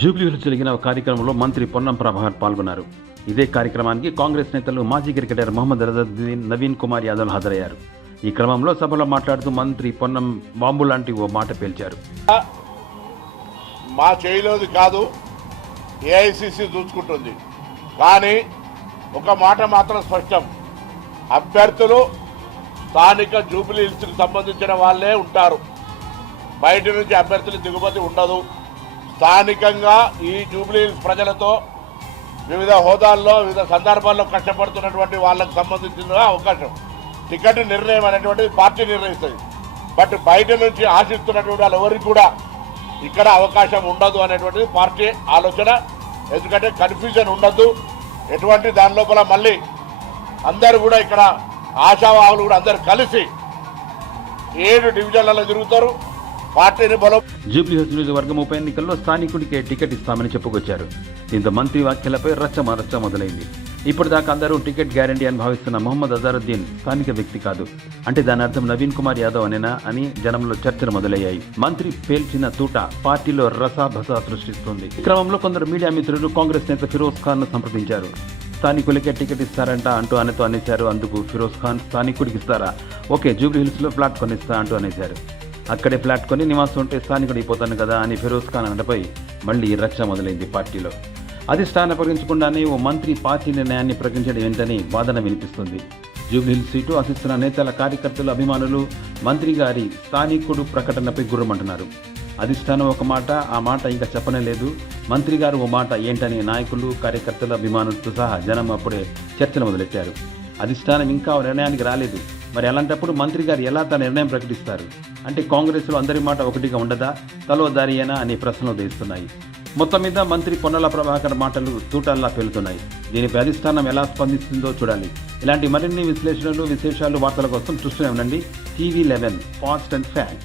జూబ్లీహిల్స్లో జరిగిన ఒక కార్యక్రమంలో మంత్రి పొన్నం ప్రభాకర్ పాల్గొన్నారు. ఇదే కార్యక్రమానికి కాంగ్రెస్ నేతలు మాజీ క్రికెటర్ మొహమ్మద్ అజరుద్దీన్, నవీన్ కుమార్ యాదవ్ హాజరయ్యారు. ఈ క్రమంలో సభలో మాట్లాడుతూ మంత్రి పొన్నం బాంబు లాంటి ఓ మాట పేల్చారు. మా చేయిలోది కాదు, ఏఐసిసి చూసుకుంటుంది. కానీ ఒక మాట మాత్రం స్పష్టం, అభ్యర్థులు స్థానిక జూబ్లీహిల్స్కి సంబంధించిన వాళ్ళే ఉంటారు. బయట నుంచి అభ్యర్థుల దిగుమతి ఉండదు. స్థానికంగా ఈ జూబ్లీహిల్స్ ప్రజలతో వివిధ హోదాల్లో వివిధ సందర్భాల్లో కష్టపడుతున్నటువంటి వాళ్ళకు సంబంధించిన అవకాశం, టికెట్ నిర్ణయం అనేటువంటిది పార్టీ నిర్ణయిస్తుంది. బట్ బయట నుంచి ఆశిస్తున్నటువంటి వాళ్ళు ఎవరికి కూడా ఇక్కడ అవకాశం ఉండదు అనేటువంటిది పార్టీ ఆలోచన. ఎందుకంటే కన్ఫ్యూజన్ ఉండద్దు, ఎటువంటి దాని లోపల మళ్ళీ అందరూ కూడా ఇక్కడ ఆశావాహులు కూడా అందరు కలిసి 7 డివిజన్లలో తిరుగుతారు. పార్టీని బలం. జూబ్లీహిల్స్ నియోజకవర్గం ఉప ఎన్నికల్లో స్థానికుడికే టికెట్ ఇస్తామని చెప్పుకొచ్చారు. దీంతో మంత్రి వ్యాఖ్యలపై రచ్చ మొదలైంది. ఇప్పటిదాకా అందరూ టికెట్ గ్యారంటీ అని భావిస్తున్న మొహమ్మద్ అజరుద్దీన్ స్థానిక వ్యక్తి కాదు అంటే దాని అర్థం నవీన్ కుమార్ యాదవ్ అనేనా అని జనంలో చర్చలు మొదలయ్యాయి. మంత్రి పేల్చిన తూట పార్టీలో రసాభస సృష్టిస్తుంది. ఈ క్రమంలో కొందరు మీడియా మిత్రులు కాంగ్రెస్ నేత ఫిరోజ్ ఖాన్ ను సంప్రదించారు. స్థానికులకే టికెట్ ఇస్తారంట అంటూ అనతో అనేశారు. అందుకు ఫిరోజ్ ఖాన్ స్థానికుడికి ఇస్తారా, ఓకే జూబ్లీహిల్స్లో ఫ్లాట్ కొనిస్తా అంటూ అనేశారు. అక్కడే ఫ్లాట్ కొని నివాసం ఉంటే స్థానికుడు అయిపోతాను కదా అని ఫిరోజ్ ఖాన్ అనటపై మళ్లీ రచ్చ మొదలైంది పార్టీలో. అధిష్టానం ప్రకటించకుండానే ఓ మంత్రి పార్టీ నిర్ణయాన్ని ప్రకటించడం ఏంటని వాదన వినిపిస్తుంది. జూబ్లీహిల్స్ సీటు ఆశిస్తున్న నేతల, కార్యకర్తలు, అభిమానులు మంత్రి గారి స్థానికుడు ప్రకటనపై గుర్రమంటున్నారు. అధిష్టానం ఒక మాట, ఆ మాట ఇంకా చెప్పనే లేదు. మంత్రి గారు ఓ మాట ఏంటని నాయకులు, కార్యకర్తలు, అభిమానులతో సహా జనం అప్పుడే చర్చలు మొదలెట్టారు. అధిష్టానం ఇంకా నిర్ణయానికి రాలేదు. మరి అలాంటప్పుడు మంత్రి గారు ఎలా తన నిర్ణయం ప్రకటిస్తారు? అంటే కాంగ్రెస్లో అందరి మాట ఒకటిగా ఉండదా, తలో దారియేనా అనే ప్రశ్నలు ఉదయిస్తున్నాయి. మొత్తం మీద మంత్రి పొన్నల ప్రభాకర్ మాటలు తూటాల్లా పేలుతున్నాయి. దీనిపై అధిష్టానం ఎలా స్పందిస్తుందో చూడాలి. ఇలాంటి మరిన్ని విశ్లేషణలు, విశేషాలు, వార్తల కోసం చూస్తూనే ఉండండి TV11 ఫాస్ట్ అండ్ ఫ్యాక్ట్.